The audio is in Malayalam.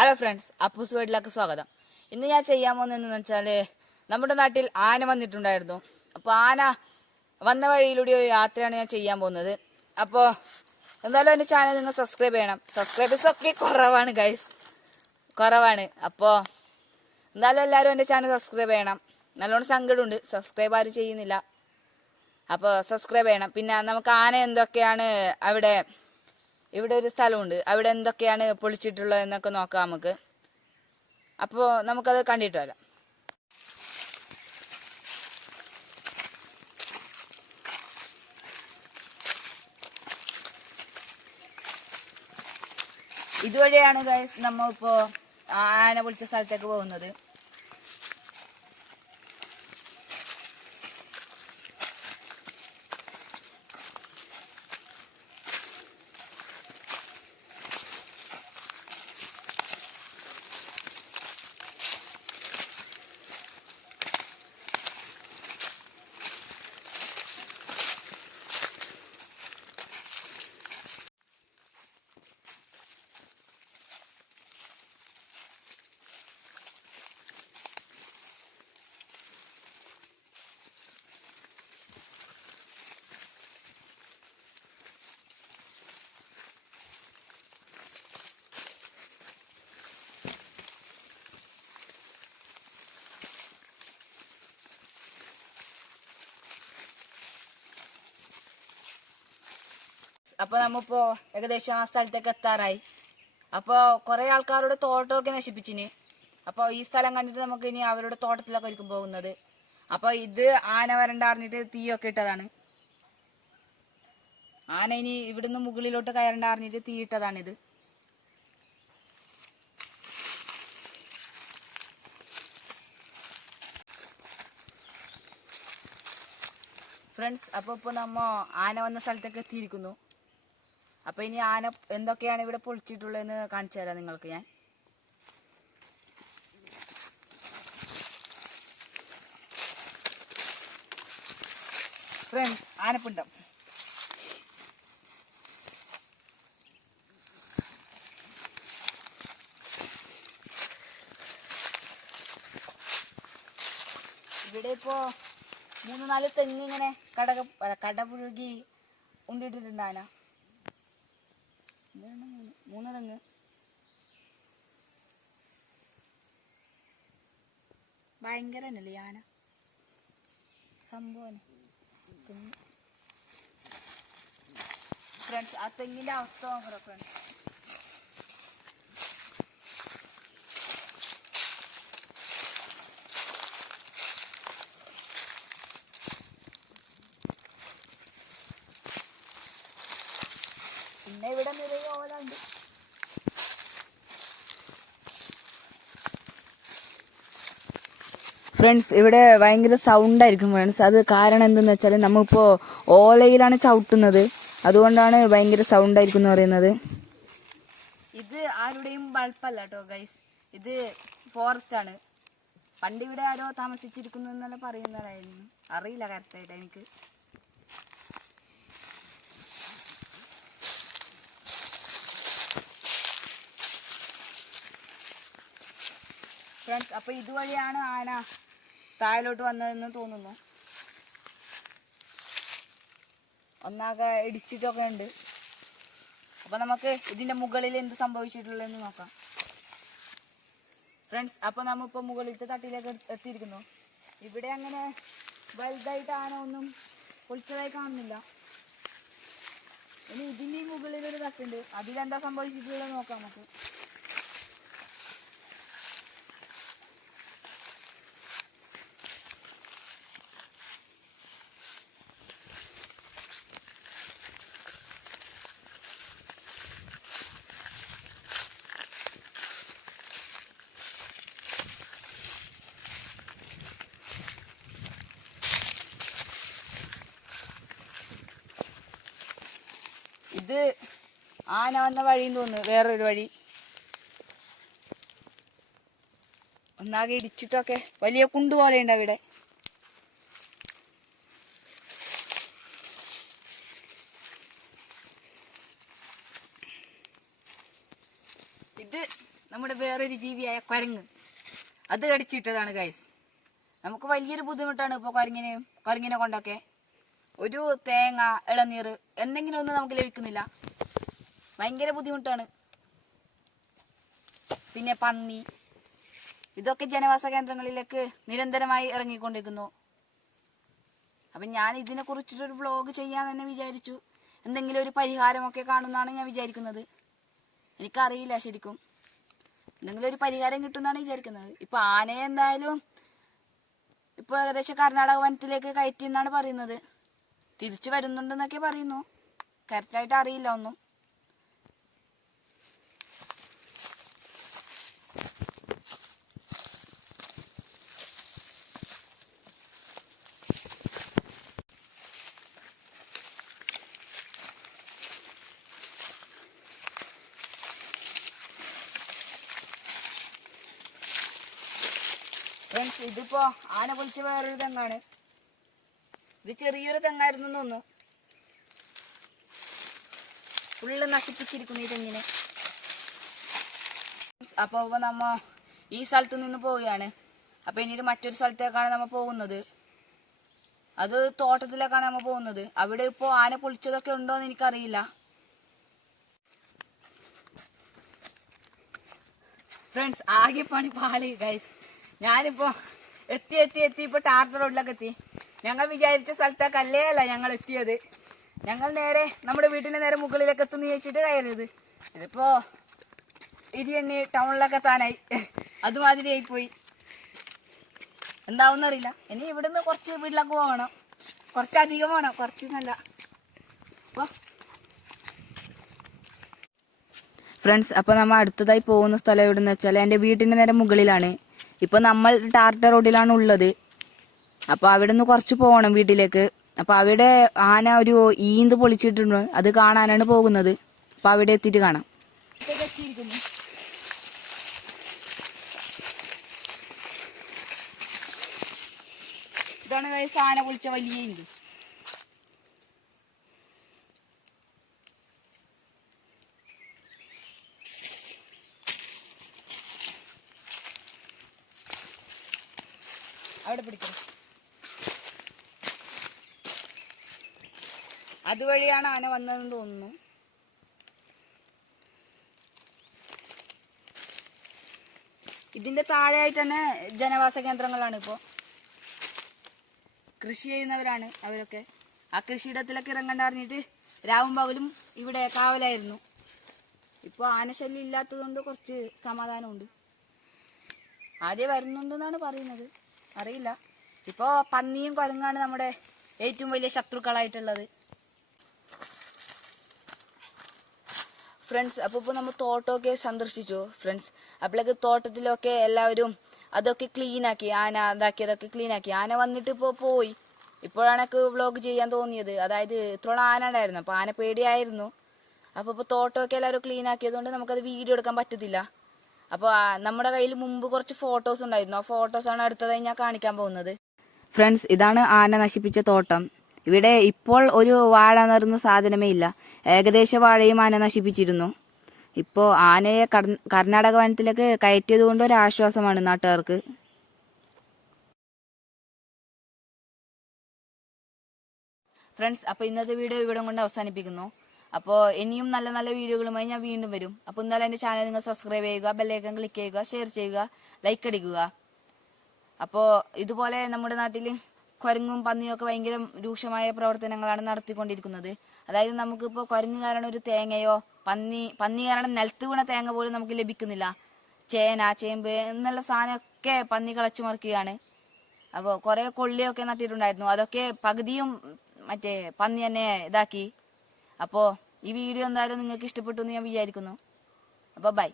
ഹലോ ഫ്രണ്ട്സ്, അപ്പൂസ് വീട്ടിലേക്ക് സ്വാഗതം. ഇന്ന് ഞാൻ ചെയ്യാൻ പോകുന്നതെന്ന് വെച്ചാല് നമ്മുടെ നാട്ടിൽ ആന വന്നിട്ടുണ്ടായിരുന്നു. അപ്പോൾ ആന വന്ന വഴിയിലൂടെ ഒരു യാത്രയാണ് ഞാൻ ചെയ്യാൻ പോകുന്നത്. അപ്പോൾ എന്തായാലും എൻ്റെ ചാനൽ നിങ്ങൾ സബ്സ്ക്രൈബ് ചെയ്യണം. സബ്സ്ക്രൈബേഴ്സ് ഒക്കെ കുറവാണ് ഗൈസ്, കുറവാണ്. അപ്പോൾ എന്തായാലും എല്ലാവരും എൻ്റെ ചാനൽ സബ്സ്ക്രൈബ് ചെയ്യണം. നല്ലോണം സങ്കടമുണ്ട്, സബ്സ്ക്രൈബ് ആരും ചെയ്യുന്നില്ല. അപ്പോൾ സബ്സ്ക്രൈബ് ചെയ്യണം. പിന്നെ നമുക്ക് ആന എന്തൊക്കെയാണ് ഇവിടെ ഒരു സ്ഥലമുണ്ട്, അവിടെ എന്തൊക്കെയാണ് പൊളിച്ചിട്ടുള്ളത് എന്നൊക്കെ നോക്കാം നമുക്ക്. അപ്പോൾ നമുക്കത് കണ്ടിട്ട് വരാം. ഇതുവഴിയാണ് ഗൈസ് നമ്മ ഇപ്പോൾ ആന പൊളിച്ച സ്ഥലത്തേക്ക് പോകുന്നത്. അപ്പൊ നമ്മിപ്പോ ഏകദേശം ആ സ്ഥലത്തേക്ക് എത്താറായി. അപ്പൊ കുറെ ആൾക്കാരുടെ തോട്ടമൊക്കെ നശിപ്പിച്ചിന്. അപ്പൊ ഈ സ്ഥലം കണ്ടിട്ട് നമുക്ക് ഇനി അവരുടെ തോട്ടത്തിലൊക്കെ ആയിരിക്കും പോകുന്നത്. അപ്പൊ ഇത് ആന വരണ്ട അറിഞ്ഞിട്ട് തീയൊക്കെ ഇട്ടതാണ്. ആന ഇനി ഇവിടുന്ന് മുകളിലോട്ട് കയറണ്ട അറിഞ്ഞിട്ട് തീ ഇട്ടതാണിത്. ഫ്രണ്ട്സ്, അപ്പൊ ഇപ്പൊ നമ്മ ആന വന്ന സ്ഥലത്തേക്ക് എത്തിയിരിക്കുന്നു. അപ്പൊ ഇനി ആന എന്തൊക്കെയാണ് ഇവിടെ പൊളിച്ചിട്ടുള്ളതെന്ന് കാണിച്ചു തരാം നിങ്ങൾക്ക് ഞാൻ. ഫ്രണ്ട്സ്, ആനപ്പിണ്ടം. ഇവിടെ ഇപ്പോ 3-4 തെങ്ങ് ഇങ്ങനെ കടപുഴുകി ഉന്തിയിട്ടിട്ടുണ്ട് ആന. 3 തെങ്ങ്. ഭയങ്കര തന്നെയല്ലേ ആന സംഭവം. ഫ്രണ്ട്സ്, ആ തെങ്ങിന്റെ അവസ്ഥ നോക്കണം ഫ്രണ്ട്സ്. പിന്നെ ഇവിടെ നിറയെ ഓലുണ്ട്. ഫ്രണ്ട്സ്, ഇവിടെ ഭയങ്കര സൗണ്ട് ആയിരിക്കും ഫ്രണ്ട്സ്. അത് കാരണം എന്തെന്ന് വെച്ചാൽ നമ്മളിപ്പോ ഓലയിലാണ് ചവിട്ടുന്നത്, അതുകൊണ്ടാണ് ഭയങ്കര സൗണ്ട് ആയിരിക്കും എന്ന് പറയുന്നത്. ഇത് ആരുടെയും ബൾപ്പല്ല കേട്ടോ ഗൈസ്, ഇത് ഫോറസ്റ്റ് ആണ്. പണ്ട് ഇവിടെ ആരോ താമസിച്ചിരിക്കുന്നു എന്നല്ല പറയുന്നതായിരുന്നു, അറിയില്ല കറക്റ്റായിട്ട് എനിക്ക്. ഫ്രണ്ട്സ്, അപ്പൊ ഇതുവഴിയാണ് ആന താഴോട്ട് വന്നതെന്ന് തോന്നുന്നു. ഒന്നാകെ ഇടിച്ചിട്ടൊക്കെ ഉണ്ട്. അപ്പൊ നമുക്ക് ഇതിന്റെ മുകളിൽ എന്ത് സംഭവിച്ചിട്ടുള്ളതെന്ന് നോക്കാം. ഫ്രണ്ട്സ്, അപ്പൊ നമ്മിപ്പോ മുകളിലത്തെ തട്ടിലേക്ക് എത്തിയിരിക്കുന്നു. ഇവിടെ അങ്ങനെ വലുതായിട്ട് ആന ഒന്നും പൊളിച്ചതായി കാണുന്നില്ല. ഇനി ഇതിന്റെ മുകളിലൊരു തട്ടുണ്ട്, അതിലെന്താ സംഭവിച്ചിട്ടുള്ളത് നോക്കാം നമുക്ക്. ഇത് ആന വന്ന വഴിന്ന് തോന്നുന്നു, വേറൊരു വഴി. ഒന്നാകെ ഇടിച്ചിട്ടൊക്കെ വലിയ കുണ്ട് പോലെ ഉണ്ട് അവിടെ. ഇത് നമ്മുടെ വേറൊരു ജീവിയായ കുരങ്ങ് അത് കടിച്ചിട്ടതാണ് ഗൈസ്. നമുക്ക് വലിയൊരു ബുദ്ധിമുട്ടാണ് ഇപ്പോൾ കുരങ്ങിനെ കൊണ്ടൊക്കെ. ഒരു തേങ്ങ, ഇളനീർ എന്തെങ്കിലും ഒന്നും നമുക്ക് ലഭിക്കുന്നില്ല. ഭയങ്കര ബുദ്ധിമുട്ടാണ്. പിന്നെ പന്നി, ഇതൊക്കെ ജനവാസ കേന്ദ്രങ്ങളിലേക്ക് നിരന്തരമായി ഇറങ്ങിക്കൊണ്ടിരിക്കുന്നു. അപ്പം ഞാൻ ഇതിനെ കുറിച്ചിട്ടൊരു വ്ളോഗ് ചെയ്യാൻ തന്നെ വിചാരിച്ചു. എന്തെങ്കിലും ഒരു പരിഹാരമൊക്കെ കാണുമെന്നാണ് ഞാൻ വിചാരിക്കുന്നത്. എനിക്കറിയില്ല ശരിക്കും. എന്തെങ്കിലും ഒരു പരിഹാരം കിട്ടുമെന്നാണ് വിചാരിക്കുന്നത്. ഇപ്പൊ ആനയെ എന്തായാലും ഇപ്പൊ ഏകദേശം കർണാടക വനത്തിലേക്ക് കയറ്റി എന്നാണ് പറയുന്നത്. തിരിച്ചു വരുന്നുണ്ടെന്നൊക്കെ പറയുന്നു. കറക്റ്റായിട്ട് അറിയില്ല ഒന്നും. ഫ്രണ്ട്സ്, ഇതിപ്പോ ആന പൊളിച്ച വേറൊരു തെങ്ങാണ്. ഇത് ചെറിയൊരു തെങ്ങായിരുന്നു തോന്നുന്നു. ഫുള്ള് നശിപ്പിച്ചിരിക്കുന്നു ഈ തെങ്ങിനെ. അപ്പൊ നമ്മ ഈ സ്ഥലത്ത് നിന്ന് പോവുകയാണ്. അപ്പൊ ഇനി മറ്റൊരു സ്ഥലത്തേക്കാണ് നമ്മ പോകുന്നത്. അത് തോട്ടത്തിലേക്കാണ് നമ്മ പോകുന്നത്. അവിടെ ഇപ്പോ ആന പൊളിച്ചതൊക്കെ ഉണ്ടോന്ന് എനിക്കറിയില്ല. ഫ്രണ്ട്സ്, ആകെ പണി പാളി ഗൈസ്. ഞാനിപ്പോ എത്തി ഇപ്പൊ ടാർട്ടർ റോഡിലൊക്കെ എത്തി. ഞങ്ങൾ വിചാരിച്ച സ്ഥലത്തേക്കല്ലേ അല്ല ഞങ്ങൾ എത്തിയത്. ഞങ്ങൾ നേരെ നമ്മുടെ വീട്ടിന്റെ നേരെ മുകളിലേക്ക് എത്തുന്ന ചോദിച്ചിട്ട് കയറിയത്. ഇതിപ്പോ ഇരിയണ്ണി ടൗണിലൊക്കെ എത്താനായി. അതുമാതിരി ആയിപ്പോയി. എന്താവുന്നറിയില്ല. ഇനി ഇവിടുന്ന് കുറച്ച് വീട്ടിലൊക്കെ പോകണം. കുറച്ചധികം വേണം, കുറച്ചൊന്നല്ല. ഫ്രണ്ട്സ്, അപ്പൊ നമ്മൾ അടുത്തതായി പോകുന്ന സ്ഥലം എവിടെന്ന് വെച്ചാൽ എന്റെ വീട്ടിന്റെ നേരെ മുകളിലാണ്. ഇപ്പൊ നമ്മൾ ടാർട്ടർ റോഡിലാണ് ഉള്ളത്. അപ്പൊ അവിടെ നിന്ന് കുറച്ച് പോകണം വീട്ടിലേക്ക്. അപ്പൊ അവിടെ ആന ഒരു ഈന്ത് പൊളിച്ചിട്ടുണ്ട്. അത് കാണാനാണ് പോകുന്നത്. അപ്പൊ അവിടെ എത്തിയിട്ട് കാണാം. ഇതാണ് ആന പൊളിച്ച വലിയ ഈന്ത്. അവിടെ പിടിക്കണം. അതുവഴിയാണ് ആന വന്നതെന്ന് തോന്നുന്നു. ഇതിന്റെ താഴെയായിട്ട് തന്നെ ജനവാസ കേന്ദ്രങ്ങളാണ്. ഇപ്പോ കൃഷി ചെയ്യുന്നവരാണ് അവരൊക്കെ. ആ കൃഷിയിടത്തിലൊക്കെ ഇറങ്ങണ്ട അറിഞ്ഞിട്ട് രാവും പകലും ഇവിടെ കാവലായിരുന്നു. ഇപ്പൊ ആനശല്യം ഇല്ലാത്തതുകൊണ്ട് കുറച്ച് സമാധാനമുണ്ട്. ആദ്യം വരുന്നുണ്ടെന്നാണ് പറയുന്നത്, അറിയില്ല. ഇപ്പോ പന്നിയും കുരങ്ങാണ് നമ്മുടെ ഏറ്റവും വലിയ ശത്രുക്കളായിട്ടുള്ളത്. ഫ്രണ്ട്സ്, അപ്പോൾ ഇപ്പോൾ നമ്മൾ തോട്ടമൊക്കെ സന്ദർശിച്ചു ഫ്രണ്ട്സ്. അപ്പോഴേക്ക് തോട്ടത്തിലൊക്കെ എല്ലാവരും അതൊക്കെ ക്ലീനാക്കി. ആന ഇതാക്കിയതൊക്കെ ക്ലീനാക്കി. ആന വന്നിട്ട് ഇപ്പോൾ പോയി. ഇപ്പോഴാണ് എനിക്ക് വ്ളോഗ് ചെയ്യാൻ തോന്നിയത്. അതായത് ഇത്രയോളം ആന ഉണ്ടായിരുന്നു. അപ്പോൾ ആന പേടിയായിരുന്നു. അപ്പോൾ ഇപ്പോൾ തോട്ടമൊക്കെ എല്ലാവരും ക്ലീൻ ആക്കിയതുകൊണ്ട് നമുക്കത് വീഡിയോ എടുക്കാൻ പറ്റത്തില്ല. അപ്പോൾ നമ്മുടെ കയ്യിൽ മുമ്പ് കുറച്ച് ഫോട്ടോസ് ഉണ്ടായിരുന്നു. ആ ഫോട്ടോസാണ് അടുത്തതായി ഞാൻ കാണിക്കാൻ പോകുന്നത്. ഫ്രണ്ട്സ്, ഇതാണ് ആന നശിപ്പിച്ച തോട്ടം. ഇവിടെ ഇപ്പോൾ ഒരു വാഴ നിറുന്ന സാധനമേ ഇല്ല. ഏകദേശ വാഴയും ആന നശിപ്പിച്ചിരുന്നു. ഇപ്പോൾ ആനയെ കർണാടക വനത്തിലേക്ക് കയറ്റിയത് കൊണ്ട് ഒരു ആശ്വാസമാണ് നാട്ടുകാർക്ക്. ഫ്രണ്ട്സ്, അപ്പോൾ ഇന്നത്തെ വീഡിയോ ഇവിടെ കൊണ്ട് അവസാനിപ്പിക്കുന്നു. അപ്പോൾ ഇനിയും നല്ല നല്ല വീഡിയോകളുമായി ഞാൻ വീണ്ടും വരും. അപ്പോൾ ഇന്നലെ എൻ്റെ ചാനൽ നിങ്ങൾ സബ്സ്ക്രൈബ് ചെയ്യുക, ബെല്ലൈക്കൺ ക്ലിക്ക് ചെയ്യുക, ഷെയർ ചെയ്യുക, ലൈക്ക് അടിക്കുക. അപ്പോൾ ഇതുപോലെ നമ്മുടെ നാട്ടിൽ കുരങ്ങും പന്നിയും ഒക്കെ ഭയങ്കര രൂക്ഷമായ പ്രവർത്തനങ്ങളാണ് നടത്തിക്കൊണ്ടിരിക്കുന്നത്. അതായത് നമുക്കിപ്പോൾ കുരങ്ങ് കാരണം ഒരു തേങ്ങയോ പന്നി കാരണം നിലത്ത് വീണ തേങ്ങ പോലും നമുക്ക് ലഭിക്കുന്നില്ല. ചേന, ചേമ്പ് എന്നുള്ള സാധനമൊക്കെ പന്നി കളച്ചു മറിക്കുകയാണ്. അപ്പോൾ കുറേ കൊള്ളിയൊക്കെ നട്ടിട്ടുണ്ടായിരുന്നു. അതൊക്കെ പകുതിയും മറ്റേ പന്നി തന്നെ ഇതാക്കി. അപ്പോൾ ഈ വീഡിയോ എന്തായാലും നിങ്ങൾക്ക് ഇഷ്ടപ്പെട്ടു എന്ന് ഞാൻ വിചാരിക്കുന്നു. അപ്പോൾ ബൈ.